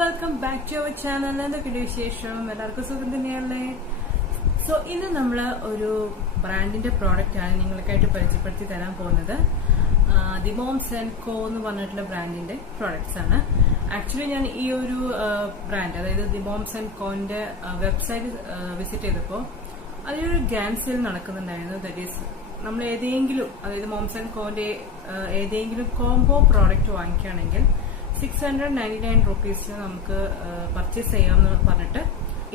Welcome back to our channel. എന്തൊക്കെയുണ്ട് വിശേഷം? എല്ലാവർക്കും സുഖം തന്നെയല്ലേ? സോ ഇന്ന് നമ്മൾ ഒരു ബ്രാൻഡിന്റെ പ്രോഡക്റ്റ് ആണ് നിങ്ങൾക്കായിട്ട് പരിചയപ്പെടുത്തി തരാൻ പോകുന്നത്. ദി മോംസ് ആൻഡ് കോ എന്ന് പറഞ്ഞിട്ടുള്ള ബ്രാൻഡിന്റെ പ്രോഡക്ട്സ് ആണ്. ആക്ച്വലി ഞാൻ ഈ ഒരു ബ്രാൻഡ്, അതായത് ദി മോംസ് ആൻഡ് കോന്റെ വെബ്സൈറ്റ് വിസിറ്റ് ചെയ്തപ്പോൾ അതിലൊരു ഗ്രാൻഡ് സെയിൽ നടക്കുന്നുണ്ടായിരുന്നു. ദാറ്റ് ഈസ് നമ്മൾ ഏതെങ്കിലും, അതായത് മോംസ് ആൻഡ് കോന്റെ ഏതെങ്കിലും കോംബോ പ്രോഡക്റ്റ് വാങ്ങിക്കുകയാണെങ്കിൽ 699 റുപ്പീസിന് നമുക്ക് പർച്ചേസ് ചെയ്യാമെന്ന് പറഞ്ഞിട്ട്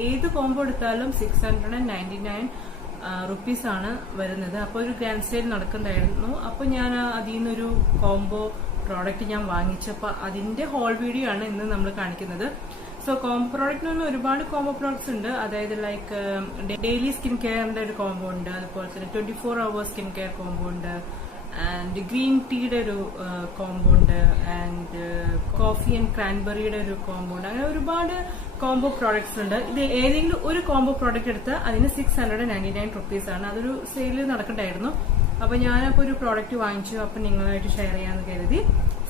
ഏത് കോംബോ എടുത്താലും 699 റുപ്പീസ് ആണ് വരുന്നത്. അപ്പോൾ ഒരു ഗ്രാൻഡ് സെയിൽ നടക്കുന്നുണ്ടായിരുന്നു. അപ്പോൾ ഞാൻ അതിൽ നിന്നൊരു കോംബോ പ്രോഡക്റ്റ് ഞാൻ വാങ്ങിച്ചപ്പോൾ അതിന്റെ ഹോൾ വീഡിയോ ആണ് ഇന്ന് നമ്മൾ കാണിക്കുന്നത്. സോ കോംബോ പ്രോഡക്റ്റിനൊന്നും ഒരുപാട് കോംബോ പ്രോഡക്ട്സ് ഉണ്ട്. അതായത് ലൈക്ക് ഡെയിലി സ്കിൻ കെയറിന്റെ ഒരു കോംബോ ഉണ്ട്, അതുപോലെ തന്നെ 24 hours സ്കിൻ കെയർ കോംബോ ഉണ്ട്, ആൻഡ് ഗ്രീൻ ടീയുടെ ഒരു കോംബോ ഉണ്ട്, ആൻഡ് കോഫി ആൻഡ് ക്രാൻബെറിയുടെ ഒരു കോംബോ ഉണ്ട്. അങ്ങനെ ഒരുപാട് കോംബോ പ്രോഡക്ട്സ് ഉണ്ട്. ഇത് ഏതെങ്കിലും ഒരു കോംബോ പ്രോഡക്റ്റ് എടുത്താൽ അതിന് 699 റുപ്പീസ് ആണ്. അതൊരു സെയിൽ നടക്കണ്ടായിരുന്നു. അപ്പൊ ഞാനപ്പോ ഒരു പ്രോഡക്റ്റ് വാങ്ങിച്ചു. അപ്പൊ നിങ്ങളായിട്ട് ഷെയർ ചെയ്യാന്ന് കരുതി.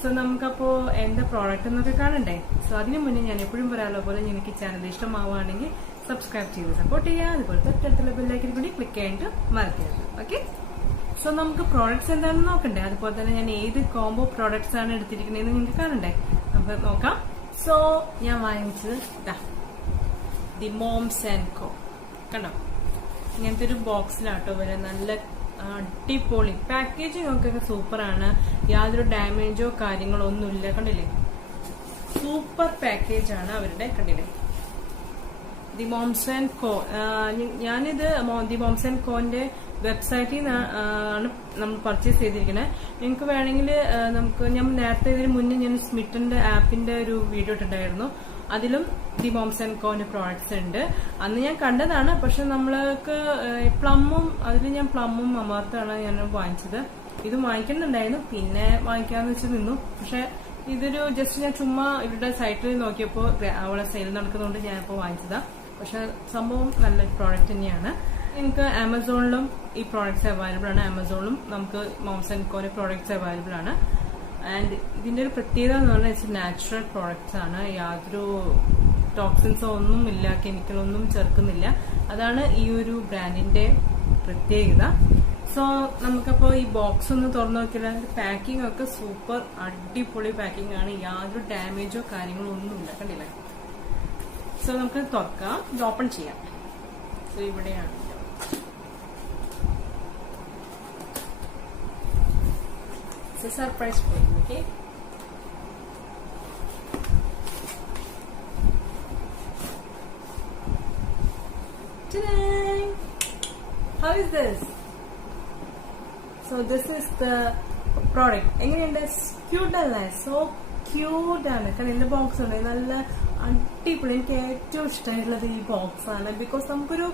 സോ നമുക്കപ്പോ എന്താ പ്രോഡക്റ്റ് എന്നൊക്കെ കാണണ്ടേ? സോ അതിനു മുന്നേ ഞാൻ എപ്പോഴും പറയാനുള്ള പോലെ നിങ്ങൾക്ക് ചാനൽ ഇഷ്ടമാവുകയാണെങ്കിൽ സബ്സ്ക്രൈബ് ചെയ്ത് സപ്പോർട്ട് ചെയ്യുക. അതുപോലെ തൊട്ടടുത്തുള്ള ബെല്ലൈക്കൻ കൂടി ക്ലിക്ക് ചെയ്യാനായിട്ട് മറക്കരുത്. ഓക്കെ, സോ നമുക്ക് പ്രോഡക്ട്സ് എന്താണെന്ന് നോക്കണ്ടേ? അതുപോലെ തന്നെ ഞാൻ ഏത് കോംബോ പ്രോഡക്ട്സ് ആണ് എടുത്തിരിക്കുന്നതെന്ന് നിങ്ങൾക്ക് കാണണ്ടേ? നമുക്ക് നോക്കാം. സോ ഞാൻ വാങ്ങിച്ചത് ദി മോംസ് ആൻഡ് കോ. കണ്ടോ, ഇങ്ങനത്തെ ഒരു ബോക്സിലാട്ടോ വരെ. നല്ല അടിപൊളി പാക്കേജിംഗ് ഒക്കെ സൂപ്പറാണ്. യാതൊരു ഡാമേജോ കാര്യങ്ങളോ ഒന്നുമില്ല. കണ്ടില്ലേ, സൂപ്പർ പാക്കേജ് ആണ് അവരുടെ. കണ്ടില്ലേ, ദി മോംസ് ആൻഡ് കോ. ഞാനിത് ദി മോംസ് ആൻഡ് കോന്റെ വെബ്സൈറ്റിൽ നിന്നാണ് നമ്മൾ പർച്ചേസ് ചെയ്തിരിക്കുന്നത്. നിങ്ങൾക്ക് വേണമെങ്കിൽ ഞാൻ നേരത്തെ ഇതിന് മുന്നേ ഞാൻ സ്മിറ്റന്റെ ആപ്പിന്റെ ഒരു വീഡിയോ ഇട്ടിട്ടുണ്ടായിരുന്നു. അതിലും ദി മോംസ് ആൻഡ് കോന്റെ പ്രോഡക്ട്സ് ഉണ്ട്. അന്ന് ഞാൻ കണ്ടതാണ്. പക്ഷെ നമ്മൾക്ക് ഞാൻ പ്ലമ്മും അമർത്താണ് ഞാൻ വാങ്ങിച്ചത്. ഇത് വാങ്ങിക്കുന്നുണ്ടായിരുന്നു, പിന്നെ വാങ്ങിക്കാന്ന് വെച്ച് നിന്നു. പക്ഷെ ഇതൊരു ജസ്റ്റ് ഞാൻ ചുമ്മാ ഇവരുടെ സൈറ്റിൽ നോക്കിയപ്പോൾ അവളെ സെയിൽ നടക്കുന്നതുകൊണ്ട് ഞാനിപ്പോൾ വാങ്ങിച്ചതാ. പക്ഷെ സംഭവം നല്ലൊരു പ്രോഡക്റ്റ് തന്നെയാണ്. എനിക്ക് ആമസോണിലും ഈ പ്രോഡക്ട്സ് അവൈലബിൾ ആണ്. ആമസോണിലും നമുക്ക് മോംസ് ആൻഡ് കോന്റെ പ്രോഡക്ട്സ് അവൈലബിൾ ആണ്. ആൻഡ് ഇതിന്റെ ഒരു പ്രത്യേകത എന്ന് പറഞ്ഞാൽ നാച്ചുറൽ പ്രോഡക്ട്സ് ആണ്. യാതൊരു ടോക്സിൻസോ ഒന്നും ഇല്ല, കെമിക്കലൊന്നും ചേർക്കുന്നില്ല. അതാണ് ഈ ഒരു ബ്രാൻഡിന്റെ പ്രത്യേകത. സോ നമുക്കപ്പോ ഈ ബോക്സ് ഒന്ന് തുറന്നു നോക്കിയാൽ പാക്കിംഗ് ഒക്കെ സൂപ്പർ അടിപൊളി പാക്കിംഗ് ആണ്. യാതൊരു ഡാമേജോ കാര്യങ്ങളോ ഒന്നുമില്ല. കണ്ടില്ലേ? സോ നമുക്ക് തുറക്കാം, ഇത് ഓപ്പൺ ചെയ്യാം. സോ ഇവിടെയാണ് surprise for you, okay? Ta-da! How is this? So this is the product. എങ്ങനെയുണ്ട്? ക്യൂട്ട് അല്ലേ? സോ ക്യൂട്ട് ആണ്. കാരണം ഇതിന്റെ ബോക്സ് ഉണ്ട് നല്ല അടിപൊളി. എനിക്ക് ഏറ്റവും ഇഷ്ടമായിട്ടുള്ളത് ഈ ബോക്സ് ആണ്. ബിക്കോസ് നമുക്കൊരു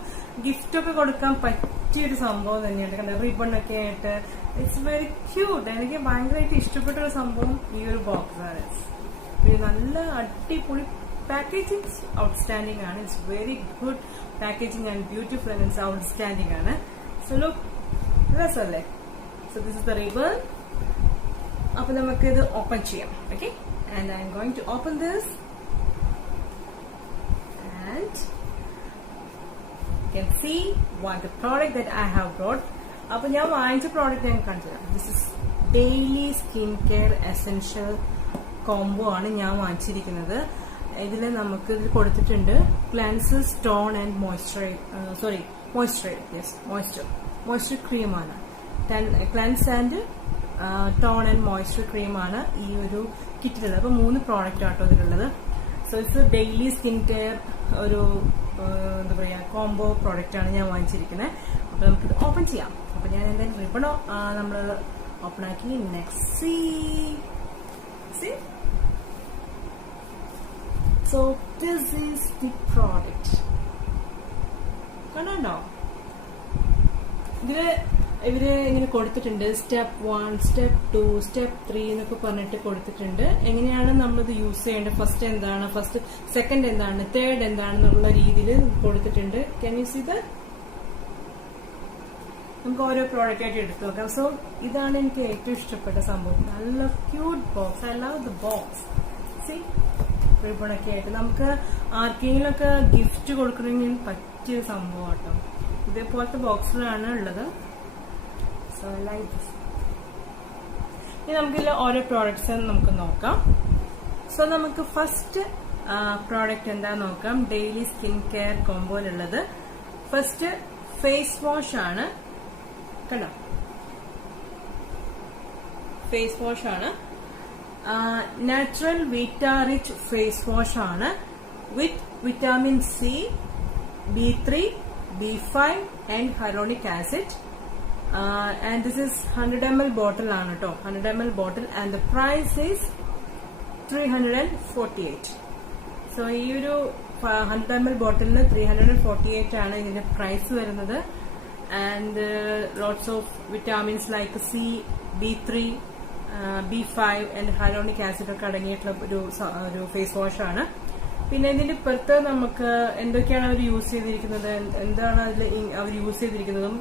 ഗിഫ്റ്റ് ഒക്കെ കൊടുക്കാൻ പറ്റിയൊരു സംഭവം തന്നെയാണ്. കണ്ട റിബൺ ഒക്കെ ആയിട്ട് ഇറ്റ്സ് വെരി ക്യൂട്ട്. എനിക്ക് ഭയങ്കരമായിട്ട് ഇഷ്ടപ്പെട്ട ഒരു സംഭവം ഈ ഒരു ബോക്സ് ആണ്. നല്ല അടിപൊളി പാക്കേജിങ്, ഔട്ട്സ്റ്റാൻഡിംഗ് ആണ്. It's very good packaging and beautiful and it's outstanding ആണ്. സോ ലുക്ക്, രസമല്ലേ? So this is the ribbon. അപ്പൊ നമുക്ക് ഇത് ഓപ്പൺ ചെയ്യാം. Okay, and I'm going to open this. You can see what the product that I have brought. അപ്പൊ ഞാൻ വാങ്ങിച്ച product ഞാൻ കാണിച്ചുതരാം. This is daily skin care essential combo ആണ് ഞാൻ വാങ്ങിച്ചിരിക്കുന്നത്. ഇതിൽ നമുക്ക് ഇത് കൊടുത്തിട്ടുണ്ട് ക്ലെൻസസ്, ടോൺ ആൻഡ് മോയ്സ്ചർ ക്രീമാണ്. Cleanse and tone and moisture ക്രീമാണ് ഈ ഒരു കിറ്റിലുള്ളത്. അപ്പൊ 3 പ്രോഡക്റ്റ് ആട്ടോ ഇതിലുള്ളത്. So it's daily skin care ഒരു എന്താ പറയാ കോംബോ പ്രോഡക്റ്റ് ആണ് ഞാൻ വാങ്ങിച്ചിരിക്കുന്നത്. അപ്പൊ നമുക്കിത് ഓപ്പൺ ചെയ്യാം. അപ്പൊ ഞാൻ എന്തായാലും റിബണോ നമ്മൾ ഓപ്പൺ ആക്കി. Next so this is the product. കണ്ടോ, ഇവര് ഇങ്ങനെ കൊടുത്തിട്ടുണ്ട്. സ്റ്റെപ്പ് 1, സ്റ്റെപ്പ് 2, സ്റ്റെപ്പ് 3 എന്നൊക്കെ പറഞ്ഞിട്ട് കൊടുത്തിട്ടുണ്ട്. എങ്ങനെയാണ് നമ്മളിത് യൂസ് ചെയ്യേണ്ടത്, ഫസ്റ്റ് എന്താണ്, സെക്കൻഡ് എന്താണ്, തേർഡ് എന്താണെന്നുള്ള രീതിയിൽ കൊടുത്തിട്ടുണ്ട്. Can you see that? നമുക്ക് ഓരോ പ്രോഡക്റ്റ് ആയിട്ട് എടുത്തു നോക്കാം. സോ ഇതാണ് എനിക്ക് ഏറ്റവും ഇഷ്ടപ്പെട്ട സംഭവം. നല്ല cute box. I love the box. സി റിബണൊക്കെ ആയിട്ട് നമുക്ക് ആർക്കെങ്കിലുമൊക്കെ ഗിഫ്റ്റ് കൊടുക്കണമെങ്കിൽ പറ്റിയ സംഭവം കേട്ടോ. ഇതേപോലത്തെ ബോക്സിലാണ് ഉള്ളത്. So like this. ഇനി നമുക്കിതിൽ ഓരോ പ്രോഡക്ട്സ് നമുക്ക് നോക്കാം. സോ നമുക്ക് ഫസ്റ്റ് പ്രോഡക്റ്റ് എന്താ നോക്കാം. ഡെയിലി സ്കിൻ കെയർ കോംബോയിലുള്ളത് ഫസ്റ്റ് ഫേസ് വാഷ് ആണ്. കണ്ടോ, ഫേസ് വാഷ് ആണ്. Natural vita rich face wash ആണ് with vitamin C, B3, B5 and hyaluronic acid. And this is 100 ml bottle ആണ് കേട്ടോ. 100 ml ബോട്ടിൽ and the price is 348. So ഈ ഒരു 100 ml ബോട്ടിലിന് 348 ആണ് ഇതിന്റെ പ്രൈസ് വരുന്നത്. And lots of vitamins like C, B3, B5 and hyaluronic acid ഒക്കെ അടങ്ങിയിട്ടുള്ള ഒരു ഫേസ് വാഷ് ആണ്. പിന്നെ ഇതിന്റെ പുറത്ത് നമുക്ക് എന്തൊക്കെയാണ് അവർ യൂസ് ചെയ്തിരിക്കുന്നത്, എന്താണ് അതിൽ അവർ യൂസ് ചെയ്തിരിക്കുന്നതും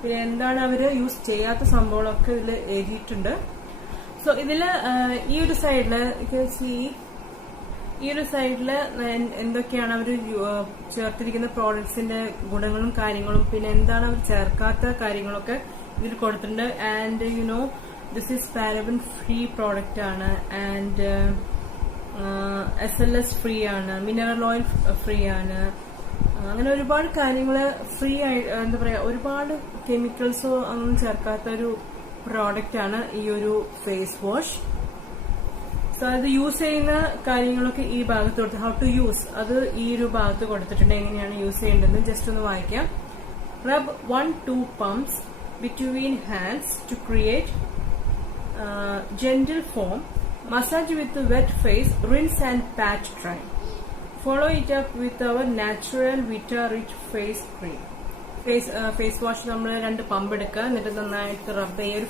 പിന്നെ എന്താണ് അവർ യൂസ് ചെയ്യാത്ത സംഭവങ്ങളൊക്കെ ഇതിൽ എഴുതിയിട്ടുണ്ട്. സോ ഇതില് ഈ ഒരു സൈഡില് എന്തൊക്കെയാണ് അവർ ചേർത്തിരിക്കുന്ന പ്രോഡക്ട്സിന്റെ ഗുണങ്ങളും കാര്യങ്ങളും പിന്നെ എന്താണ് അവർ ചേർക്കാത്ത കാര്യങ്ങളൊക്കെ ഇതിൽ കൊടുത്തിട്ടുണ്ട്. And you know this is paraben free product ആണ്. ആൻഡ് SLS ഫ്രീ ആണ്, മിനറൽ ഓയിൽ ഫ്രീ ആണ്. അങ്ങനെ ഒരുപാട് കാര്യങ്ങള് ഫ്രീ ആയി, എന്താ പറയാ, ഒരുപാട് കെമിക്കൽസോ അങ്ങനെ ചേർക്കാത്ത ഒരു പ്രോഡക്റ്റ് ആണ് ഈ ഒരു ഫേസ് വാഷ്. സോ അത് യൂസ് ചെയ്യുന്ന കാര്യങ്ങളൊക്കെ ഈ ഭാഗത്ത് കൊടുത്ത് ഹൗ ടു യൂസ് അത് ഈ ഒരു ഭാഗത്ത് കൊടുത്തിട്ടുണ്ട്. എങ്ങനെയാണ് യൂസ് ചെയ്യേണ്ടതെന്ന് ജസ്റ്റ് ഒന്ന് വായിക്കാം. റബ് 1-2 pumps between hands to create gentle foam. Massage with the wet face, rinse and pat dry. Follow it up with our natural Vita Rich face cream. Face wash നമ്മൾ 2 പമ്പ് എടുക്കുക, എന്നിട്ട് നന്നായിട്ട് റബ്ബ് ചെയ്യുക, ഒരു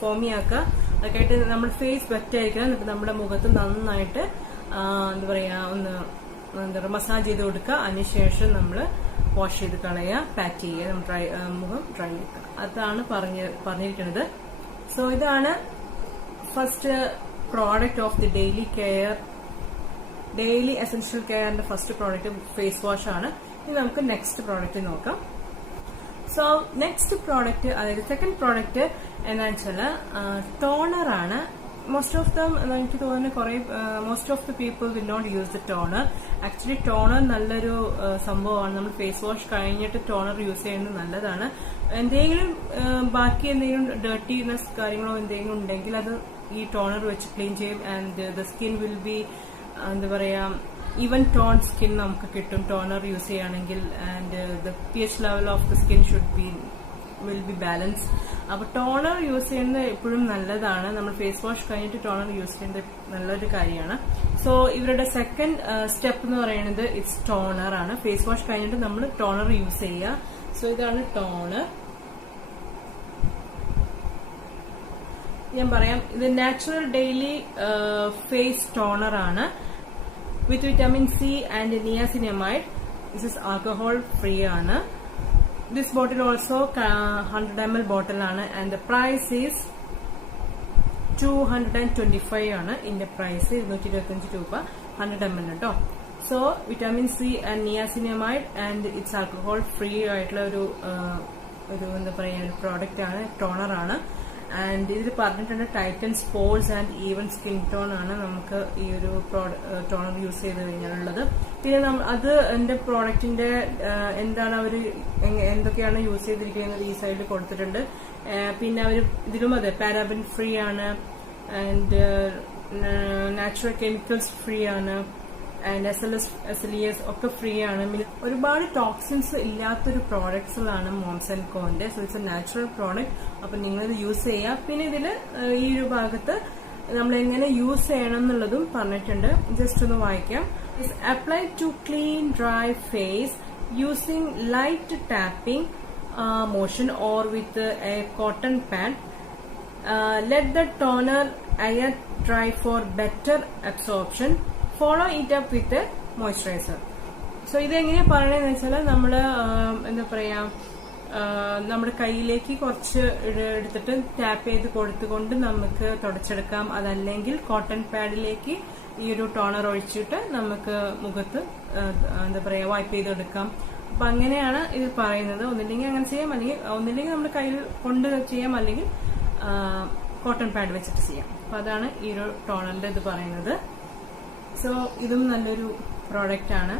ഫോമി ആക്കുക. അതൊക്കെ ആയിട്ട് നമ്മുടെ ഫേസ് വെറ്റ് ആയിരിക്കുക. എന്നിട്ട് നമ്മുടെ മുഖത്ത് നന്നായിട്ട് എന്താ പറയാ മസാജ് ചെയ്ത് കൊടുക്കുക. അതിനുശേഷം നമ്മൾ വാഷ് ചെയ്ത് കളയുക, പാറ്റ് ചെയ്യുക, മുഖം ഡ്രൈ ചെയ്യുക. അതാണ് പറഞ്ഞിരിക്കുന്നത്. സോ ഇതാണ് first product of the daily essential കെയറിന്റെ ഫസ്റ്റ് പ്രോഡക്റ്റ് ഫേസ് വാഷ് ആണ്. ഇനി നമുക്ക് നെക്സ്റ്റ് പ്രോഡക്റ്റ് നോക്കാം. സോ നെക്സ്റ്റ് പ്രോഡക്റ്റ്, അതായത് സെക്കൻഡ് പ്രോഡക്റ്റ് എന്താണെന്ന് വെച്ചാല് ടോണർ ആണ്. മോസ്റ്റ് ഓഫ് ദം എനിക്ക് തോന്നുന്നു most of the people will not use the toner. Actually toner നല്ലൊരു സംഭവമാണ്. നമ്മൾ ഫേസ് വാഷ് കഴിഞ്ഞിട്ട് ടോണർ യൂസ് ചെയ്യുന്നത് നല്ലതാണ്. എന്തെങ്കിലും ബാക്കി എന്തെങ്കിലും ഡേർട്ടിനെസ് കാര്യങ്ങളോ എന്തെങ്കിലും ഉണ്ടെങ്കിൽ അത് ഈ ടോണർ വെച്ച് ക്ലീൻ ചെയ്യും. And the skin will be എന്താ പറയാ ഈവൻ ടോൺ സ്കിൻ നമുക്ക് കിട്ടും ടോണർ യൂസ് ചെയ്യുകയാണെങ്കിൽ. And the pH level of the skin will be balance. അപ്പൊ ടോണർ യൂസ് ചെയ്യുന്നത് എപ്പോഴും നല്ലതാണ്. നമ്മൾ ഫേസ് വാഷ് കഴിഞ്ഞിട്ട് ടോണർ യൂസ് ചെയ്യുന്നത് നല്ലൊരു കാര്യമാണ്. സോ ഇവരുടെ സെക്കൻഡ് സ്റ്റെപ്പ് എന്ന് പറയുന്നത് ഇറ്റ്സ് ടോണർ ആണ്. ഫേസ് വാഷ് കഴിഞ്ഞിട്ട് നമ്മൾ ടോണർ യൂസ് ചെയ്യുക. സോ ഇതാണ് ടോണർ. ഞാൻ പറയാം, ഇത് നാച്ചുറൽ ഡെയിലി ഫേസ് ടോണർ ആണ് with vitamin C and niacinamide. This is alcohol free ആണ്. This bottle also 100 ml bottle ആണ്. ആൻഡ് ദ പ്രൈസ് ഈസ് 225 ആണ്. ഇതിന്റെ പ്രൈസ് 225 രൂപ 100 ml കേട്ടോ. So vitamin C and niacinamide and it's alcohol free ആയിട്ടുള്ള ഒരു എന്താ പറയാ ഒരു പ്രോഡക്റ്റ് ആണ്, ടോണർ ആണ്. ആൻഡ് ഇതിൽ പറഞ്ഞിട്ടുണ്ട് Titan sports and even skin tone ആണ് നമുക്ക് ഈ ഒരു ടോണർ യൂസ് ചെയ്ത് കഴിഞ്ഞാലുള്ളത്. പിന്നെ അത് എന്റെ പ്രോഡക്റ്റിന്റെ എന്താണ് അവർ എന്തൊക്കെയാണ് യൂസ് ചെയ്തിരിക്കുന്നത് ഈ സൈഡിൽ കൊടുത്തിട്ടുണ്ട്. പിന്നെ അവർ ഇതിലും അതെ പാരാബൻ ഫ്രീ ആണ്. ആൻഡ് നാച്ചുറൽ കെമിക്കൽസ് ഫ്രീ ആണ്. ആൻഡ് SLS ഒക്കെ ഫ്രീ ആണ്. ഒരുപാട് ടോക്സിൻസ് ഇല്ലാത്തൊരു പ്രോഡക്ട്സിലാണ് മോംസ് ആൻഡ് കോന്റെ. So it's a natural product. അപ്പൊ നിങ്ങളിത് യൂസ് ചെയ്യുക. പിന്നെ ഇതില് ഈ ഒരു ഭാഗത്ത് നമ്മൾ എങ്ങനെ യൂസ് ചെയ്യണം എന്നുള്ളതും പറഞ്ഞിട്ടുണ്ട്. ജസ്റ്റ് ഒന്ന് വായിക്കാം. Apply to clean dry face using light tapping motion or with a cotton pad. Let the toner air dry for better absorption. Follow it up with a moisturizer. So ഇതെങ്ങനെയാ പറയണെന്ന് വെച്ചാൽ നമ്മള് എന്താ പറയാ നമ്മുടെ കയ്യിലേക്ക് കുറച്ച് എടുത്തിട്ട് ടാപ്പ് ചെയ്ത് കൊടുത്തുകൊണ്ട് നമുക്ക് തുടച്ചെടുക്കാം. അതല്ലെങ്കിൽ കോട്ടൺ പാഡിലേക്ക് ഈ ഒരു ടോണർ ഒഴിച്ചിട്ട് നമുക്ക് മുഖത്ത് എന്താ പറയാ വൈപ്പ് ചെയ്തെടുക്കാം. അപ്പൊ അങ്ങനെയാണ് ഇത് പറയുന്നത്. ഒന്നില്ലെങ്കിൽ അങ്ങനെ ചെയ്യാം, അല്ലെങ്കിൽ ഒന്നില്ലെങ്കിൽ നമ്മൾ കയ്യിൽ കൊണ്ട് ചെയ്യാം, അല്ലെങ്കിൽ കോട്ടൺ പാഡ് വെച്ചിട്ട് ചെയ്യാം. അപ്പൊ അതാണ് ഈ ഒരു ടോണറിന്റെ ഇത് പറയുന്നത്. സോ ഇതും നല്ലൊരു പ്രോഡക്റ്റ് ആണ്.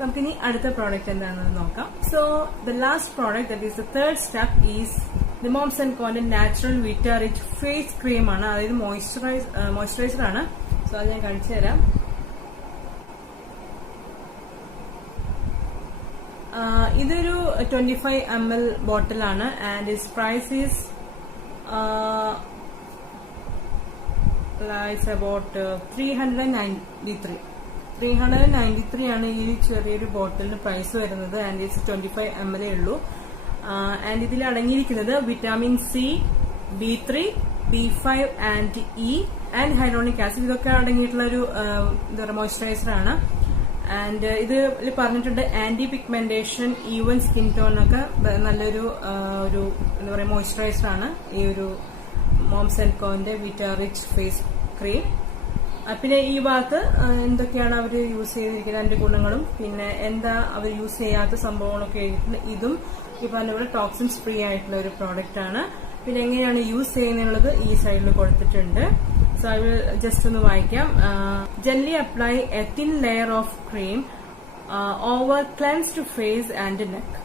നമുക്കിനി അടുത്ത പ്രോഡക്റ്റ് എന്താണെന്ന് നോക്കാം. So the last product, that is the third step, is the Moms and കോന്റെ natural vita rich face cream ആണ്. അതായത് മോയ്സ്ചറൈസർ ആണ്. സോ അത് ഞാൻ കാണിച്ചു തരാം. ഇതൊരു 25 ml ബോട്ടിലാണ്. And it's price is about 393 ആണ് ഈ ചെറിയൊരു ബോട്ടിലിന് പ്രൈസ് വരുന്നത്. ആൻഡ് ഇറ്റ്സ് 25 ml ഉള്ളൂ. ആൻഡ് ഇതിൽ അടങ്ങിയിരിക്കുന്നത് vitamin C, B3, B5 and E and hyaluronic acid. ഇതൊക്കെ അടങ്ങിയിട്ടുള്ള ഒരു എന്താ പറയുക മോയ്സ്ചറൈസർ ആണ്. ആൻഡ് ഇത് പറഞ്ഞിട്ടുണ്ട് anti pigmentation, even skin tone ഒക്കെ നല്ലൊരു ഒരു എന്താ പറയുക മോയ്സ്ചറൈസർ ആണ് ഈ ഒരു മോംസ് ആൻഡ് കോന്റെ വിറ്റാ റിച്ച് ഫേസ് ക്രീം. പിന്നെ ഈ ഭാഗത്ത് എന്തൊക്കെയാണ് അവർ യൂസ് ചെയ്തിരിക്കുന്നത്, അതിന്റെ ഗുണങ്ങളും പിന്നെ എന്താ അവർ യൂസ് ചെയ്യാത്ത സംഭവങ്ങളൊക്കെ എഴുതിയിട്ടുണ്ട്. ഇതും ഈ പറഞ്ഞ പോലെ ടോക്സിൻസ് ഫ്രീ ആയിട്ടുള്ള ഒരു പ്രോഡക്റ്റ് ആണ്. പിന്നെ എങ്ങനെയാണ് യൂസ് ചെയ്യുന്നത് ഈ സൈഡിൽ കൊടുത്തിട്ടുണ്ട്. സോ ഐ വിൽ ജസ്റ്റ് ഒന്ന് വായിക്കാം. Gently apply a thin layer of cream over cleansed face and neck.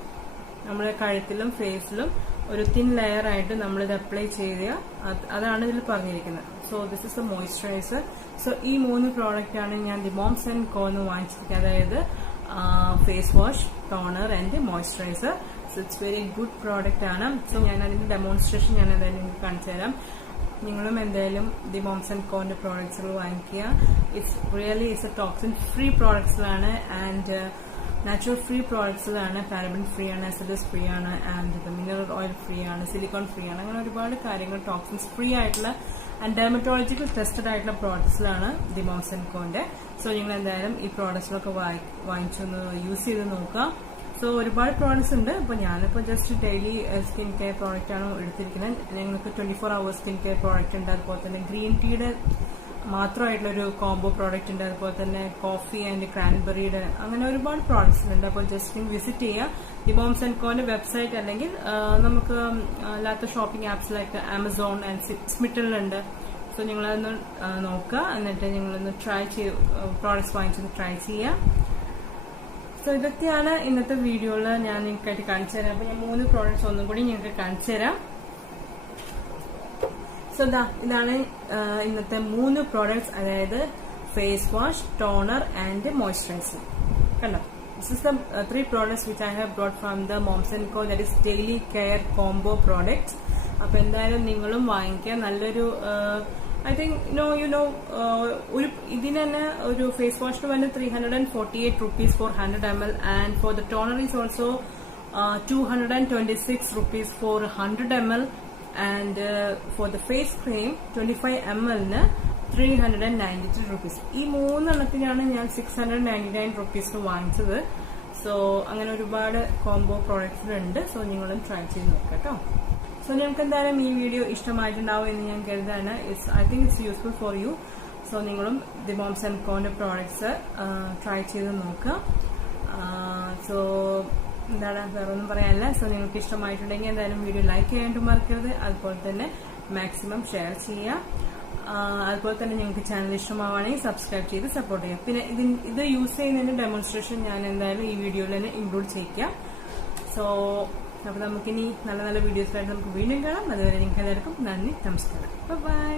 നമ്മുടെ കഴുത്തിലും ഫേസിലും ഒരു തിൻ ലെയർ ആയിട്ട് നമ്മളിത് അപ്ലൈ ചെയ്യുക. അതാണ് ഇതിൽ പറഞ്ഞിരിക്കുന്നത്. So this is the moisturiser. So ഈ 3 പ്രോഡക്റ്റ് ആണ് ഞാൻ ദിമോംസ് ആൻഡ് കോന്ന് വാങ്ങിച്ചിരിക്കുന്നത്. അതായത് face wash, toner and moisturiser. So it's very good product ആണ്. സോ ഞാൻ അതിന്റെ ഡെമോൺസ്ട്രേഷൻ ഞാൻ എന്തായാലും നിങ്ങൾക്ക് കാണിച്ചു തരാം. നിങ്ങളും എന്തായാലും ദിമോംസ് ആൻഡ് കോന്റെ പ്രോഡക്ട്സുകൾ വാങ്ങിക്കുക. It's really it's a toxin free പ്രോഡക്ട്സിലാണ് ആൻഡ് നാച്ചുറൽ ഫ്രീ പ്രോഡക്ട്സിലാണ്. പാരബൻ ഫ്രീ ആണ്, എസിഡസ് ഫ്രീ ആണ്, ആൻഡ് മിനറൽ ഓയിൽ ഫ്രീ ആണ്, സിലിക്കോൺ ഫ്രീ ആണ്. അങ്ങനെ ഒരുപാട് കാര്യങ്ങൾ ടോക്സിൻസ് ഫ്രീ ആയിട്ടുള്ള ആൻഡ് ഡെർമറ്റോളജിക്കൽ ടെസ്റ്റഡ് ആയിട്ടുള്ള പ്രോഡക്ട്സിലാണ് ദിമോംസ് ആൻഡ് കോന്റെ. സോ നിങ്ങൾ എന്തായാലും ഈ പ്രോഡക്ട്സിലൊക്കെ വാങ്ങിച്ചൊന്ന് യൂസ് ചെയ്ത് നോക്കുക. സോ ഒരുപാട് പ്രോഡക്ട്സ് ഉണ്ട്. അപ്പൊ ഞാനിപ്പോ just daily skin care product ആണ് എടുത്തിരിക്കുന്നത്. ഞങ്ങൾക്ക് 24 hours സ്കിൻ കെയർ പ്രോഡക്റ്റ് ഉണ്ട്. അതുപോലെ തന്നെ ഗ്രീൻ ടീയുടെ മാത്രമായിട്ടുള്ള ഒരു കോംബോ പ്രോഡക്റ്റ് ഉണ്ട്. അതുപോലെ തന്നെ കോഫി ആൻഡ് ക്രാൻബെറിയുടെ അങ്ങനെ ഒരുപാട് പ്രോഡക്ട്സ് ഉണ്ട്. അപ്പോൾ ജസ്റ്റ് വിസിറ്റ് ചെയ്യുക ദിമോംസ് ആൻഡ് കോന്റെ വെബ്സൈറ്റ്, അല്ലെങ്കിൽ നമുക്ക് അല്ലാത്ത shopping apps like Amazon and സ്മിറ്റലിലുണ്ട്. സോ നിങ്ങളതൊന്ന് നോക്കുക. എന്നിട്ട് നിങ്ങളൊന്ന് ട്രൈ പ്രോഡക്ട്സ് വാങ്ങിച്ചൊന്ന് ട്രൈ ചെയ്യുക. സോ ഇതൊക്കെയാണ് ഇന്നത്തെ വീഡിയോയിൽ ഞാൻ നിങ്ങൾക്കായിട്ട് കാണിച്ചു തരാം. അപ്പൊ ഞാൻ 3 പ്രോഡക്ട്സ് ഒന്നും കൂടി നിങ്ങൾക്ക് കാണിച്ചു തരാം. സോ ഇതാണ് ഇന്നത്തെ 3 പ്രോഡക്ട്സ്, അതായത് face wash, toner and moisturizer. കണ്ടോ, this is the 3 products which I have brought from the Moms & Co, that is daily care combo products. അപ്പൊ എന്തായാലും നിങ്ങളും വാങ്ങിക്കുക. നല്ലൊരു ഐ തിങ്ക് ഒരു ഇതിന് തന്നെ ഒരു ഫേസ് വാഷിന് തന്നെ 348 rupees for 100 ml and for the toner is also 226 rupees for 100 ml and for the face cream 25 ml ന് 393 rupees. ഈ 3 എണ്ണത്തിനാണ് ഞാൻ 699 rupees വാങ്ങിച്ചത്. സോ അങ്ങനെ ഒരുപാട് കോംബോ പ്രോഡക്ട്സിലുണ്ട്. സോ നിങ്ങളും ട്രൈ ചെയ്ത് നോക്കാം കേട്ടോ. സോ നിങ്ങൾക്ക് എന്തായാലും ഈ വീഡിയോ ഇഷ്ടമായിട്ടുണ്ടാവും എന്ന് ഞാൻ കരുതാണ്. I think it's useful for you. So നിങ്ങളും ദിമോംസ് ആൻഡ് കോന്റെ പ്രോഡക്ട്സ് ട്രൈ ചെയ്ത് നോക്കുക. സോ എന്താണ് വേറെ ഒന്നും പറയാനില്ല. സോ നിങ്ങൾക്ക് ഇഷ്ടമായിട്ടുണ്ടെങ്കിൽ എന്തായാലും വീഡിയോ ലൈക്ക് ചെയ്യാനായിട്ട് മറക്കരുത്. അതുപോലെ തന്നെ മാക്സിമം ഷെയർ ചെയ്യുക. അതുപോലെ തന്നെ നിങ്ങൾക്ക് ചാനൽ ഇഷ്ടമാവുകയാണെങ്കിൽ സബ്സ്ക്രൈബ് ചെയ്ത് സപ്പോർട്ട് ചെയ്യാം. പിന്നെ ഇത് യൂസ് ചെയ്യുന്നതിന്റെ ഡെമോൺസ്ട്രേഷൻ ഞാൻ എന്തായാലും ഈ വീഡിയോയിൽ തന്നെ ഇൻക്ലൂഡ് ചെയ്യിക്കാം. സോ അപ്പോൾ നമുക്കിനി നല്ല നല്ല വീഡിയോസായിട്ട് നമുക്ക് വീണ്ടും കാണാം. അതുവരെ നിങ്ങൾക്ക് എല്ലാവർക്കും നന്ദി, നമസ്കാരം, ബൈ.